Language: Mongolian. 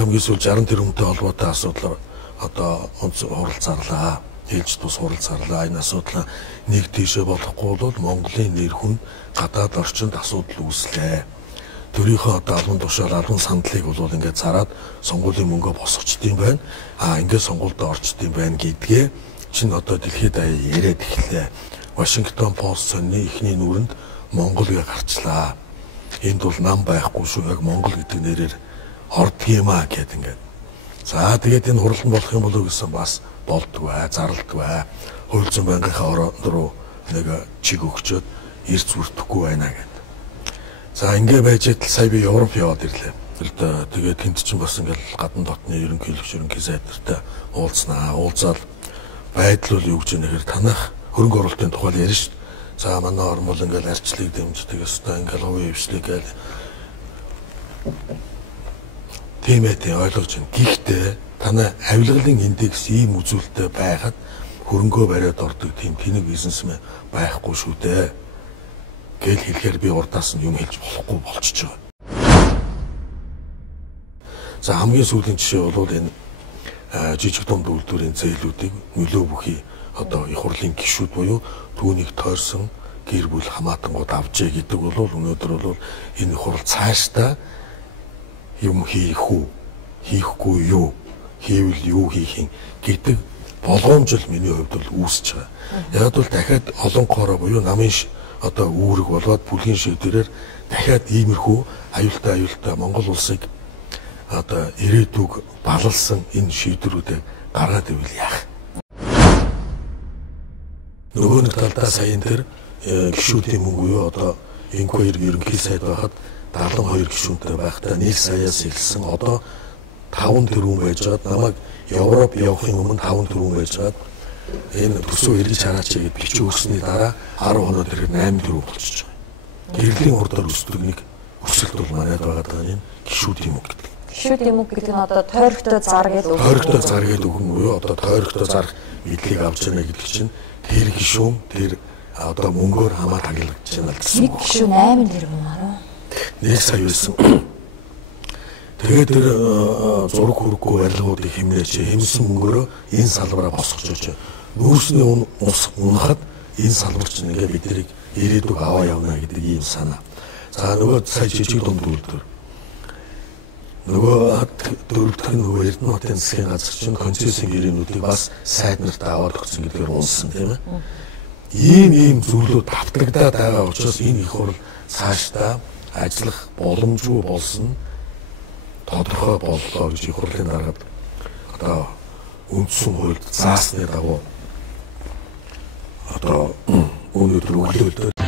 хамгийн сүүл 60 тэрбумтэй холбоотой асуудал одоо хуралцаарлаа. Ээлж тус хуралцаарлаа. Энэ асуудал нэг тийшээ болохгүй бол Монголын нэр хүн гадаад орчинд асуудал үүслээ. Төрийнхөө одоо албан тушаал албан сандлыг бол ингээд зараад сонгуулийн мөнгөө босгочдсон байна. Ингээд сонгуульд орчдсон байна гэдгээ чинь одоо дэлхийд даяар яриад эхлэв. Washington Post сонины ихний нүрэнд Монгол гэж гарчлаа. Энд бол нам байхгүй шүү. Яг Монгол гэдэг нэрээр ордгиймаа гэд ингээд. За тэгээд энэ хурлан болох юм болов гэсэн бас болдгоо, зарлдгоо. Хууль зүйн байнгынхаа ороонд руу нэг чиг өгчөөд эрс бүрдэхгүй байна гэд. За ингэ байж идэл сая би Европ яваад ирлээ. Тэгээд тэнд чинь бас ингээл гадна дотны ерөнхий сайдтай уулзнаа. Уулзаад байдал бол юу гэж нэхэр танах хөрөнгө оруулалтын тухай ярина шүү дээ. За манай орн бол ингээл арчлыг дэмждэг өстой ингээл хувийн хвшлиг гээл тиймээ ойлгож байна. Гэхдээ танай авилгалын индекс ийм үзүүлэлттэй байхад хөрөнгөө бариад ордог тийм тэнэг бизнесмен байхгүй шүү дээ. Гэл хэлэхээр би урдаас нь юм хэлж болохгүй болчихж байгаа. За хамгийн сүүлийн жишээ бол энэ жижиг дунд үйлдвэрийн зээлүүдийг нөлөө бүхий одоо их хурлын гишүүд буюу түүнийг тойрсон гэр бүл хамаатангууд авчээ гэдэг бол өнөөдөр бол энэ хурал цаашдаа юм хийх үү, хийхгүй юу, хийвэл юу хийх юм гэдэг болгоомжл миний хувьд бол үүсэж байгаа. Яг бол дахиад олон хоороо буюу намын одоо үүрэг болоод бүлгийн шийдвэрээр дахиад иймэрхүү аюултай Монгол улсыг одоо ирээдүг балалсан энэ шийдвэрүүдээ гаргаад ивэл яах? Нөгөө нэг талдаа саяын тэр гишүүдийн мөнгө юу одоо инквайр ерөнхий сайд байхад 72 гишүүнтэй байхдаа 1 саяас эхэлсэн одоо 5 тэрбум байжгаад намайг Европ явахын өмнө 5 тэрбум байжгаад энэ төсөө эргэж хараач гэд бичиг өгсөний дараа 10 хоног тэрэг 8 тэрбум болчихж байгаа. Гэрлийн урдаар өсдөг нэг өсөлт бол манайд байгаа юм гишүүдийн мөнгө гэдэг. Гишүүдийн мөнгө гэдэг нь одоо тойрогтой зар гэдэг үг. Тойрогтой зар гэдэг үг нь юу? Одоо тойрогтой зарах мэдлийг авч яана гэдэг чинь тэр гишүүн тэр одоо мөнгөөр хамаа таглагч байна гэсэн. Нэг гишүүн 8 тэрбум аа. 1 сая байсан. Тэгээд тэр зураг хүрхгүй барилгуудыг хэмнэсэн мөнгөөрөө энэ салбараа босгож өгч нүүрсний унахад энэ салбар чинь ингээд биднийг ирээдүг аваа явна гэдэг ийм санаа. За нөгөө сая жижиг дунд үйлдвэр. Нөгөө дөрөвдөх нөгөө Эрдэнэтийн засгийн газар чинь концессийн гэрээнүүдийг бас сайд нарт аваад өгсөн гэдгээр унсан тийм ээ. Ийм зүйлүүд давтагдаад байгаа учраас энэ их хурл цаашдаа ажиллах боломжгүй болсон тодорхой боллоо гэж их хурлын дараад одоо үндсэн хуульд заасны дагуу одоо өнөөдөр өглөөлтөд